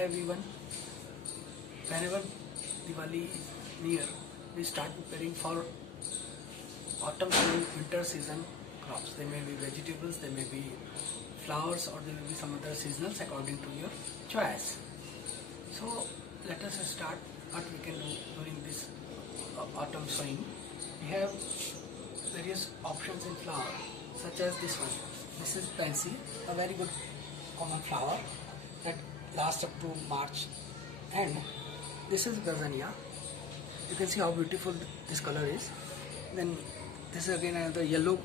Hi everyone. Whenever Diwali is near, we start preparing for autumn and winter season crops. They may be vegetables, they may be flowers, or there may be some other seasonals according to your choice. So let us start what we can do during this autumn sowing. We have various options in flower, such as this one. This is pansy, a very good common flower that lasts up to March. And this is gazania. You can see how beautiful this color is. Then this is again another yellow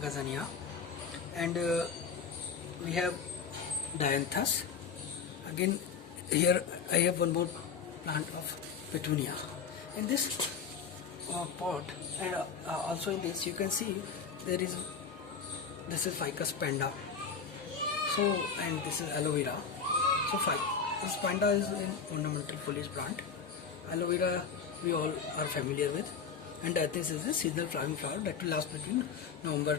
gazania. And we have dianthus. Again here I have one more plant of petunia. In this pot, and also in this you can see there is, this is ficus panda. So, and this is aloe vera. So this panda is an ornamental foliage plant. Aloe vera we all are familiar with, and this is a seasonal flowering flower that will last between November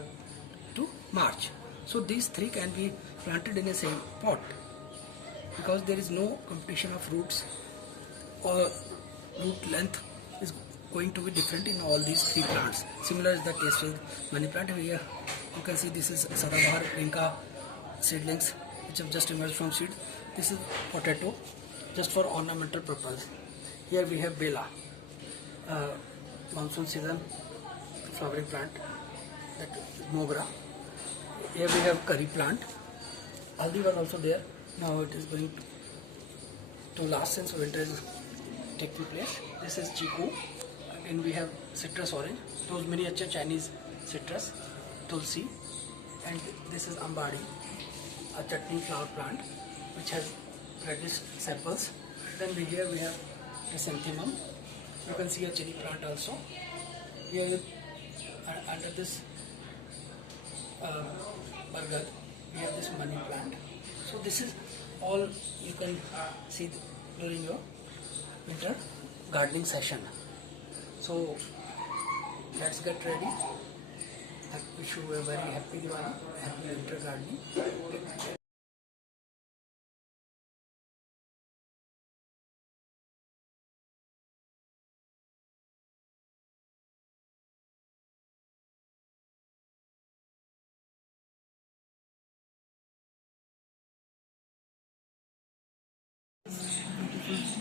to March. So these three can be planted in the same pot because there is no competition of roots, or root length is going to be different in all these three plants. Similar is the case with money plant. Here you can see this is Sadabahar Rinka seedlings which have just emerged from seed. This is potato, just for ornamental purpose. Here we have bela, monsoon season flowering plant, that is mogra. Here we have curry plant. Haldi was also there. Now it is going to last since winter is taking place. This is chiku. Again we have citrus orange, those miniature Chinese citrus, tulsi. And this is ambadi, a chutney flower plant which has reddish sepals. Then here we have chrysanthemum. You can see a chili plant also. Here under this burger we have this money plant. So this is all you can see during your winter gardening session. So let's get ready. I wish you a very happy Diwali, happy winter gardening.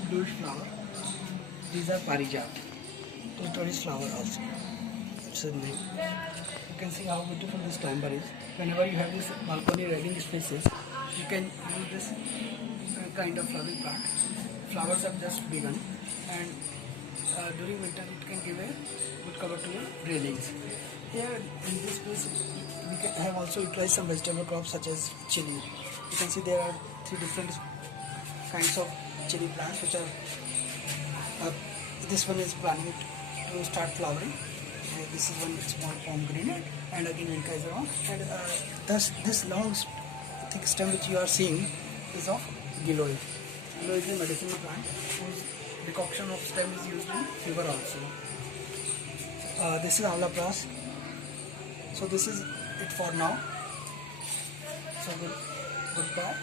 Bluish flower. These are parijat. Tourist flower also. It's a name. You can see how beautiful this climber is. Whenever you have this balcony reading spaces, you can use this kind of flowering plant. Flowers have just begun, and during winter it can give a good cover to your railings. Here in this place we can have also utilized some vegetable crops such as chili. You can see there are three different kinds of chili plants which are this one is planning to start flowering. This is one small pomegranate, and again Inca is around. And thus this long thick stem which you are seeing is of giloy. Giloy is a medicinal plant whose decoction of stem is used in fever also. This is Avla Pras. So this is it for now. So goodbye.